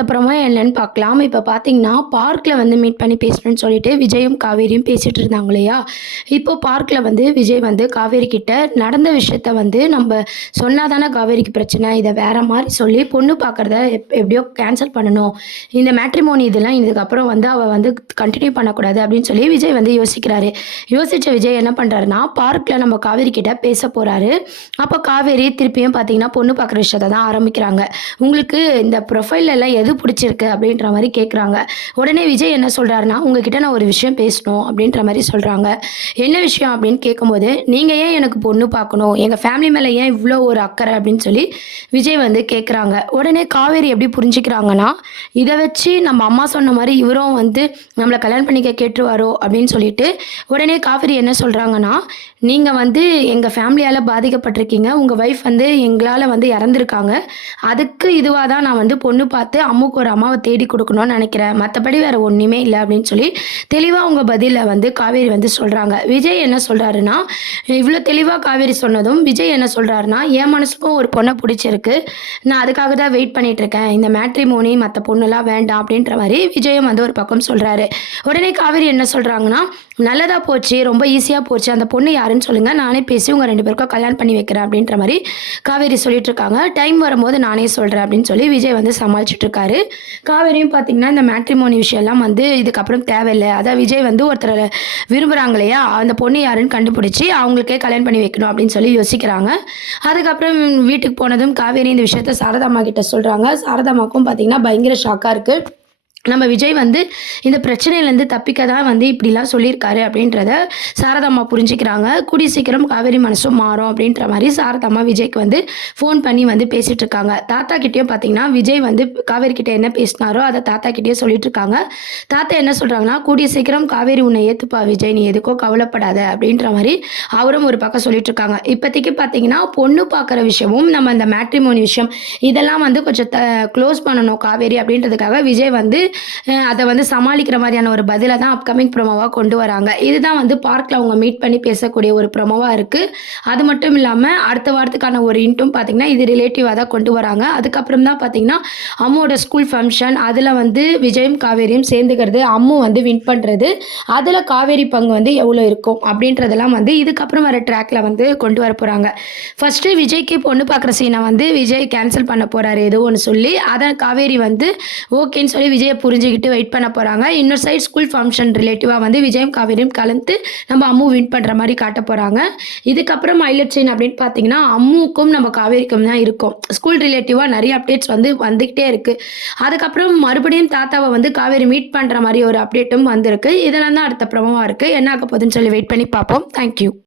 அப்புறமா என்னன்னு பார்க்கலாம். இப்ப பார்த்தீங்கன்னா, பார்க்ல வந்து மீட் பண்ணி பேசணும்னு சொல்லிட்டு விஜயும், காவேரியும் பேசிட்டு இருந்தாங்க இல்லையா? இப்போ பார்க்ல வந்து விஜய் வந்து காவேரி கிட்ட நடந்த விஷயத்த வந்து நம்ப சொன்னா தானே காவேரிக்கு பிரச்சனை. இத வேற மாரி சொல்லி பொண்ணு பார்க்கறத எப்படியோ கேன்சல் பண்ணணும். இந்த மேட்ரிமோனி இதெல்லாம் இதுக்கப்புறம் வந்து அவ வந்து கன்டின்யூ பண்ணக்கூடாது அப்படின்னு சொல்லி விஜய் வந்து யோசிக்கிறாரு. யோசிச்ச விஜய் என்ன பண்றாருன்னா, பார்க்ல நம்ம காவேரி கிட்ட பேச போறாரு. அப்ப காவேரி திருப்பியும் பார்த்தீங்கன்னா, பொண்ணு பார்க்குற விஷயத்த தான் ஆரம்பிக்கிறாங்க. உங்களுக்கு இந்த ப்ரொஃபைல்ல எல்லாம் எது புடிச்சிருக்கு? அப்படின்ற மாரி கேட்குறாங்க. உடனே விஜய் என்ன சொல்றாருன்னா, "உங்ககிட்ட நான் ஒரு விஷயம் பேசணும்." அப்படின்ற மாரி சொல்றாங்க. "என்ன விஷயம்?" அப்படின்னு கேட்கும்போது, "நீங்க ஏன் எனக்கு பொண்ணு பார்க்கணும்? எங்க ஃபேமிலி மேல ஏன் இவ்ளோ ஒரு அக்கறை?" அப்படின்னு சொல்லி விஜய் வந்து கேட்குறாங்க. உடனே காவேரி எப்படி புரிஞ்சுக்கிறாங்கன்னா, இத வச்சு நம்ம அம்மா சொன்ன மாரி இவரும் வந்து நம்மள கல்யாணம் பண்ணிக்க கேட்டுருவாரோ அப்படின்னு சொல்லிட்டு, உடனே காவேரி என்ன சொல்றாங்கன்னா, "நீங்க வந்து எங்க ஃபேமிலியால பாதிக்கப்பட்டிருக்கீங்க. உங்க வைஃப் வந்து எங்களால வந்து இறந்திருக்காங்க. அதுக்கு இதுவா தான் நான் வந்து பொண்ணு பார்த்து அம்முக்கு ஒரு அம்மாவ தேடி குடுக்கணும்னு நெனைக்கிறேன். மத்தபடி வேற ஒண்ணுமே இல்ல." அப்படின்னு சொல்லி தெளிவா உங்க பதில வந்து காவேரி வந்து சொல்றாங்க. விஜய் என்ன சொல்றாருன்னா, இவ்ளோ தெளிவா காவேரி சொன்னதும், விஜய் என்ன சொல்றாருன்னா, "என் மனசுக்கும் ஒரு பொண்ண புடிச்சிருக்கு. நான் அதுக்காக தான் வெயிட் பண்ணிட்டு இருக்கேன். இந்த மேட்ரிமோனி மத்த பொண்ணுலாம் வேண்டாம்." அப்படின்ற மாரி விஜயும் வந்து ஒரு பக்கம் சொல்றாரு. உடனே காவேரி என்ன சொல்றாங்கன்னா, "நல்லதா போச்சு. ரொம்ப ஈஸியா போச்சு. அந்த பொண்ணு யாருன்னு சொல்லுங்க. நானே பேசி உங்க 2 பேருக்கும் கல்யாணம் பண்ணி வைக்கிறேன்." அப்படின்ற மாரி காவேரி சொல்லிட்டு இருக்காங்க. "டைம் வரும்போது நானே சொல்றேன்." அப்படின்னு சொல்லி விஜய் வந்து சமாளிச்சுட்டு இருக்காரு. காவேரியும் பார்த்தீங்கன்னா, இந்த மேட்ரிமோனி விஷயம்லாம் வந்து இதுக்கப்புறம் தேவையில்ல. அதான் விஜய் வந்து ஒருத்தர விரும்புறாங்க இல்லையா? அந்த பொண்ணு யாருன்னு கண்டுபிடிச்சு, அவங்களுக்கே கல்யாணம் பண்ணி வைக்கணும் அப்படின்னு சொல்லி யோசிக்கிறாங்க. அதுக்கப்புறம் வீட்டுக்கு போனதும் காவேரி இந்த விஷயத்த சாரதாம்மா கிட்ட சொல்றாங்க. சாரதாம்மாக்கும் பார்த்தீங்கன்னா, பயங்கர ஷாக்கா இருக்கு. நம்ம விஜய் வந்து இந்த பிரச்சனையிலேருந்து தப்பிக்க தான் வந்து இப்படிலாம் சொல்லியிருக்காரு அப்படின்றத சாரதாம்மா புரிஞ்சுக்கிறாங்க. கூடிய சீக்கிரம் காவேரி மனசும் மாறும் அப்படின்ற மாரி சாரதாம்மா விஜய்க்கு வந்து ஃபோன் பண்ணி வந்து பேசிட்டு இருக்காங்க. தாத்தா கிட்டயும் பார்த்தீங்கன்னா, விஜய் வந்து காவேரி கிட்ட என்ன பேசினாரோ அத தாத்தா கிட்டயும் சொல்லிட்டு இருக்காங்க. தாத்தா என்ன சொல்றாங்கன்னா, "கூடிய சீக்கிரம் காவேரி உன்னை ஏத்துப்பா விஜய். நீ எதுக்கும் கவலைப்படாத." அப்படின்ற மாரி அவரும் ஒரு பக்கம் சொல்லிட்டு இருக்காங்க. இப்போதைக்கு பார்த்தீங்கன்னா, பொண்ணு பார்க்குற விஷயமும், நம்ம இந்த மேட்ரிமோனி விஷயம் இதெல்லாம் வந்து கொஞ்சம் க்ளோஸ் பண்ணணும் காவேரி அப்படின்றதுக்காக விஜய் வந்து அத வந்து சமாளிக்கிற மாரியான ஒரு பதில தான் அப்கமிங் ப்ரோமோவா கொண்டு வராங்க. இதுதான் வந்து பார்க்ல அவங்க மீட் பண்ணி பேசக்கூடிய ஒரு ப்ரோமோவா இருக்கு. அது மட்டும் இல்லாம அடுத்த வாரத்துக்கான ஒரு ஹிண்ட்டும் பார்த்தீங்கன்னா, இது ரிலேட்டிவா தான் கொண்டு வராங்க. அதுக்கப்புறம் தான் பார்த்தீங்கன்னா, அம்முவோட ஸ்கூல் ஃபங்ஷன் அதுல வந்து விஜயும், காவேரியும் சேர்ந்துக்கிறது, அம்மு வந்து வின் பண்றது, அதுல காவேரி பங்கு வந்து எவ்வளோ இருக்கும் அப்படின்றதெல்லாம் வந்து இதுக்கப்புறம் வர ட்ராக்ல வந்து கொண்டு வர போறாங்க. ஃபர்ஸ்ட்டு விஜய்க்கு பொண்ணு பார்க்குற சீன வந்து விஜய் கேன்சல் பண்ண போறாரு ஏதோ ஒண்ணு சொல்லி. அத காவேரி வந்து ஓகேன்னு சொல்லி விஜய புரிஞ்சுகிட்டு வெயிட் பண்ண போறாங்க. இன்னொரு சைடு ஸ்கூல் ஃபங்ஷன் ரிலேட்டிவா வந்து விஜயும், காவேரியும் கலந்து நம்ம அம்மு வின் பண்ற மாரி காட்டப் போறாங்க. இதுக்கப்புறம் ஹைலைட் சீன் அப்படின்னு பார்த்தீங்கன்னா, அம்முக்கும் நம்ம காவேரிக்கும் தான் இருக்கும். ஸ்கூல் ரிலேட்டிவா நெறைய அப்டேட்ஸ் வந்து வந்துகிட்டே இருக்கு. அதுக்கப்புறம் மறுபடியும் தாத்தாவ வந்து காவேரி மீட் பண்ற மாரி ஒரு அப்டேட்டும் வந்திருக்கு. இதெல்லாம் தான் அடுத்த ப்ரோமோவா இருக்கு. என்ன ஆகப் போகுதுன்னு சொல்லி வெயிட் பண்ணி பார்ப்போம். Thank you.